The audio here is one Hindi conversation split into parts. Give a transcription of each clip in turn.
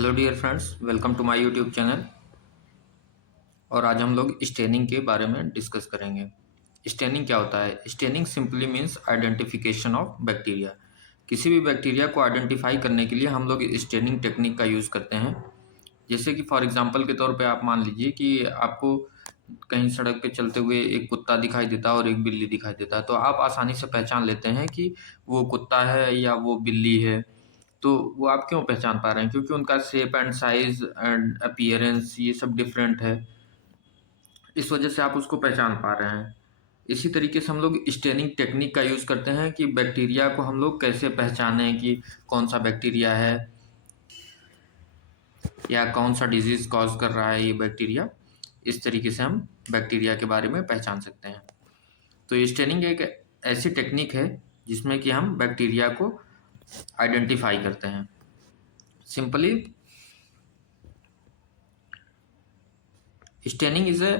Hello dear friends, welcome to my YouTube channel. और आज हम लोग स्टेनिंग के बारे में डिस्कस करेंगे। स्टेनिंग क्या होता है? Staining simply means identification of bacteria. किसी भी बैक्टीरिया को आइडेंटिफाई करने के लिए हम लोग स्टेनिंग टेक्निक का यूज़ करते हैं। जैसे कि फॉर एग्जांपल के तौर पे आप मान लीजिए कि आपको कहीं सड़क पे चलते हुए एक कुत्ता दिखाई देता है और एक बिल्ली दिखाई देता है, तो आप आसानी से पहचान लेते हैं कि वो कुत्ता है या वो बिल्ली है। तो वो आप क्यों पहचान पा रहे हैं? क्योंकि उनका shape and size and appearance ये सब डिफरेंट है। इस वजह से आप उसको पहचान पा रहे हैं। इसी तरीके से हम लोग स्टेनिंग टेक्निक का यूज़ करते हैं कि बैक्टीरिया को हम लोग कैसे पहचानें कि कौन-सा बैक्टीरिया है या कौन-सा डिज़ीज़ कॉज़ कर रहा है ये बैक्टीरिया। इस तरीके से हम बैक्टीरिया के बारे में पहचान सकते हैं। तो स्टेनिंग एक ऐसी टेक्निक है जिसमें कि हम बैक्टीरिया को आइडेंटिफ़ाई करते हैं। Simply staining is a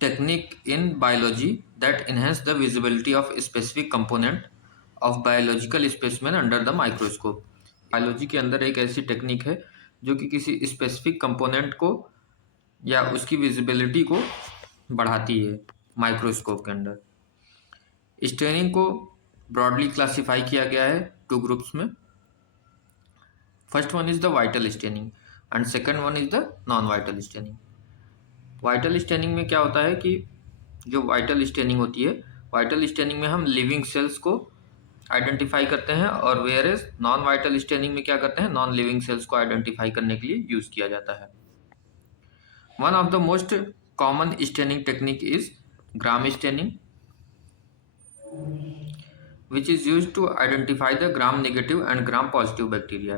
technique in biology that enhance the visibility of a specific component of biological specimen under the microscope। Biology के अंदर एक ऐसी टेक्निक है जो कि किसी स्पेसिफिक कंपोनेंट को या उसकी विजिबिलिटी को बढ़ाती है माइक्रोस्कोप के अंदर। स्टेनिंग को ब्रॉडली क्लासिफाई किया गया है टू ग्रुप्स में। First one is the vital staining and second one is the non vital staining. Vital staining में क्या होता है कि जो वाइटल स्टेनिंग होती है, वाइटल स्टेनिंग में हम लिविंग सेल्स को आइडेंटिफाई करते हैं, और whereas non vital staining में क्या करते हैं, नॉन लिविंग सेल्स को आइडेंटिफाई करने के लिए यूज किया जाता है। One of the most common staining technique is Gram staining which is used to identify the gram negative and gram positive bacteria।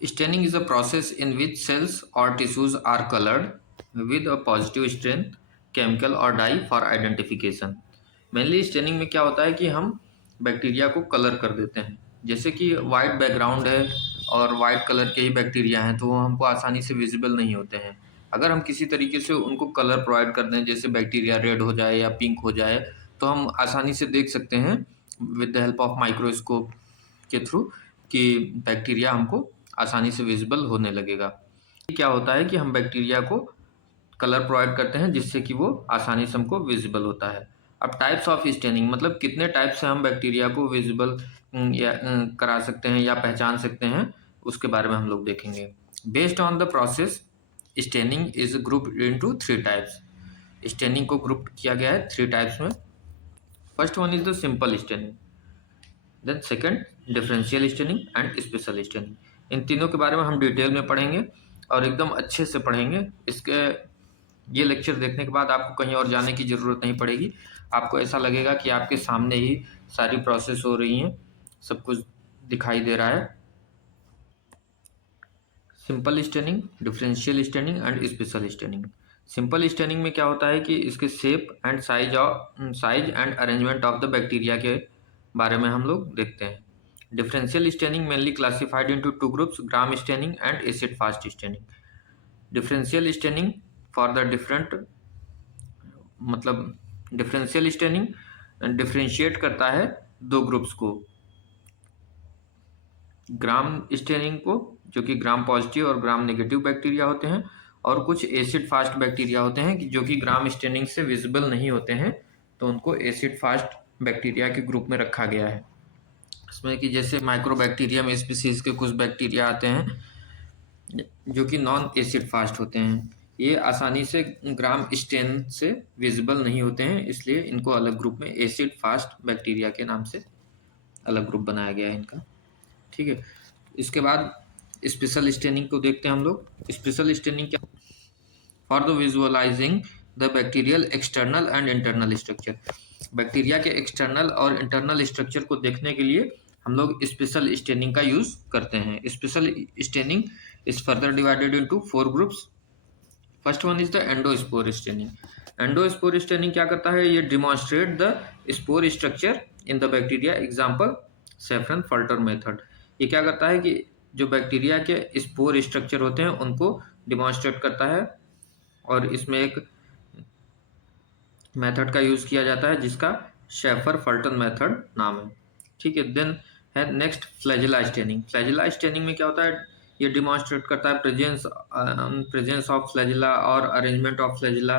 Staining is a process in which cells or tissues are colored with a positive strain, chemical or dye for identification। Mainly staining में क्या होता है कि हम बैक्टीरिया को कलर कर देते हैं। जैसे कि वाइट बैकग्राउंड है और वाइट कलर के ही बैक्टीरिया हैं, तो वो हमको आसानी से विजिबल नहीं होते हैं। अगर हम किसी तरीके से उनको कलर प्रोवाइड कर दें, जैसे बैक्टीरिया रेड हो जाए या पिंक हो जाए, तो हम आसानी से देख सकते हैं with the help of microscope के थ्रू कि बैक्टीरिया हमको आसानी से विजिबल होने लगेगा। क्या होता है कि हम बैक्टीरिया को कलर प्रोवाइड करते हैं जिससे कि वो आसानी से हमको विजिबल होता है। अब टाइप्स ऑफ स्टेनिंग मतलब कितने टाइप से हम बैक्टीरिया को विजिबल या करा सकते हैं या पहचान सकते हैं, उसके बारे में हम लोग देखेंगे। Based on the process staining is group into 3 types. Staining को ग्रुप किया गया है 3 टाइप्स में। First one is the simple staining, then second differential staining and special staining. इन तीनों के बारे में हम डिटेल में पढ़ेंगे और एकदम अच्छे से पढ़ेंगे। इसके ये लेक्चर देखने के बाद आपको कहीं और जाने की ज़रूरत नहीं पड़ेगी। आपको ऐसा लगेगा कि आपके सामने ही सारी प्रोसेस हो रही हैं, सब कुछ दिखाई दे रहा है। Simple staining, differential staining and special staining. Simple staining में क्या होता है कि इसके shape and size and arrangement of the bacteria के बारे में हम लोग देखते हैं। Differential staining mainly classified into 2 groups, gram staining and acid fast staining. Differential staining for the different मतलब डिफरेंशियल स्टेनिंग डिफरेंशिएट करता है 2 ग्रुप्स को, ग्राम स्टेनिंग को जो कि ग्राम पॉजिटिव और ग्राम नेगेटिव बैक्टीरिया होते हैं, और कुछ एसिड फास्ट बैक्टीरिया होते हैं कि जो कि ग्राम स्टेनिंग से विजिबल नहीं होते हैं, तो उनको एसिड फास्ट बैक्टीरिया के ग्रुप में रखा गया है। इसमें कि जैसे माइक्रोबैक्टीरियम स्पीसीज के कुछ बैक्टीरिया आते हैं जो कि नॉन एसिड फास्ट होते हैं। ये आसानी से ग्राम स्टेन से विजिबल नहीं होते हैं, इसलिए इनको अलग ग्रुप में एसिड फास्ट बैक्टीरिया के नाम से अलग ग्रुप बनाया गया है इनका। ठीक है, इसके बाद स्पेशल स्टेनिंग को देखते हैं हम लोग। स्पेशल स्टेनिंग क्या? For the visualising the bacterial external and internal structure. Bacteria के एक्सटर्नल और इंटरनल स्ट्रक्चर को देखने के लिए हम लोग स्पेशल स्टेनिंग का यूज करते हैं। Special staining is further divided into 4 groups. First one is the endospore staining. Endospore staining क्या करता है? ये demonstrate the spore structure in the bacteria. Example Schaeffer Fulton method. ये क्या करता है कि जो बैक्टीरिया के स्पोर स्ट्रक्चर होते हैं उनको डिमॉन्स्ट्रेट करता है, और इसमें एक मेथड का यूज किया जाता है जिसका शेफर फल्टन मेथड नाम है। ठीक है, देन है next flagella staining. Flagella staining में क्या होता है, ये डिमॉन्स्ट्रेट करता है प्रेजेंस ऑफ फ्लैजेला और अरेंजमेंट ऑफ फ्लैजेला।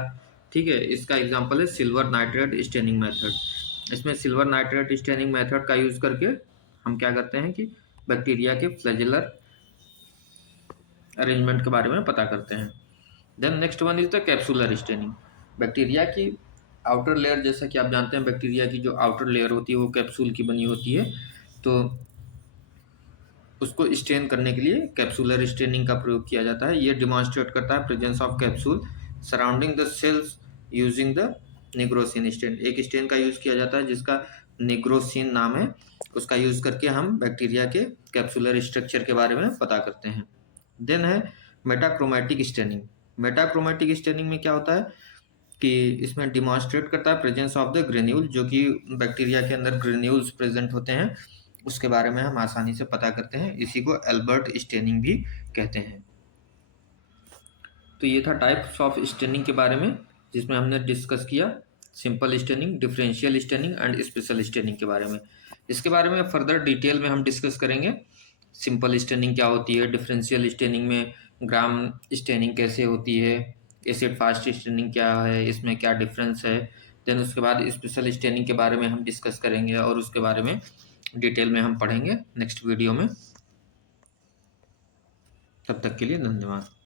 ठीक है, इसका एग्जांपल है सिल्वर नाइट्रेट स्टेनिंग मेथड। इसमें सिल्वर नाइट्रेट स्टेनिंग मेथड का यूज करके हम क्या करते हैं कि बैक्टीरिया के फ्लैजेलर अरेंजमेंट के बारे में पता करते हैं। Then next one is the capsular staining. Bacteria की आउटर लेयर, जैसा कि आप जानते हैं बैक्टीरिया की जो आउटर लेयर होती है वो कैप्सूल की बनी होती है, तो उसको स्टेन करने के लिए कैप्सुलर स्टेनिंग का प्रयोग किया जाता है। ये डिमॉन्स्ट्रेट करता है presence of capsule surrounding the cells using the nigrosin stain. एक स्टेन का यूज किया जाता है जिसका निग्रोसिन नाम है, उसका यूज करके हम बैक्टीरिया के कैप्सुलर स्ट्रक्चर के बारे में पता करते हैं। देन है मेटाक्रोमैटिक स्टेनिंग। मेटाक्रोमैटिक स्टेनिंग में क्या होता है कि इसमें डिमॉन्स्ट्रेट करता है प्रेजेंस ऑफ द ग्रेन्यूल, जो कि बैक्टीरिया के अंदर ग्रेन्यूल्स प्रेजेंट होते हैं, उसके बारे में हम आसानी से पता करते हैं। इसी को एल्बर्ट स्टेनिंग भी कहते हैं। तो ये था टाइप्स ऑफ स्टेनिंग के बारे में, जिसमें हमने डिस्कस किया simple staining, differential staining and special staining के बारे में। इसके बारे में फर्दर डिटेल में हम डिस्कस करेंगे। सिंपल स्टेनिंग क्या होती है, डिफरेंशियल स्टेनिंग में ग्राम स्टेनिंग कैसे होती है, एसिड फास्ट स्टेनिंग क्या है, इसमें क्या डिफरेंस है। देन उसके बाद स्पेशल स्टेनिंग के बारे में हम डिस्कस करेंगे और उसके बारे में डिटेल में हम पढ़ेंगे नेक्स्ट वीडियो में। तब तक के लिए धन्यवाद।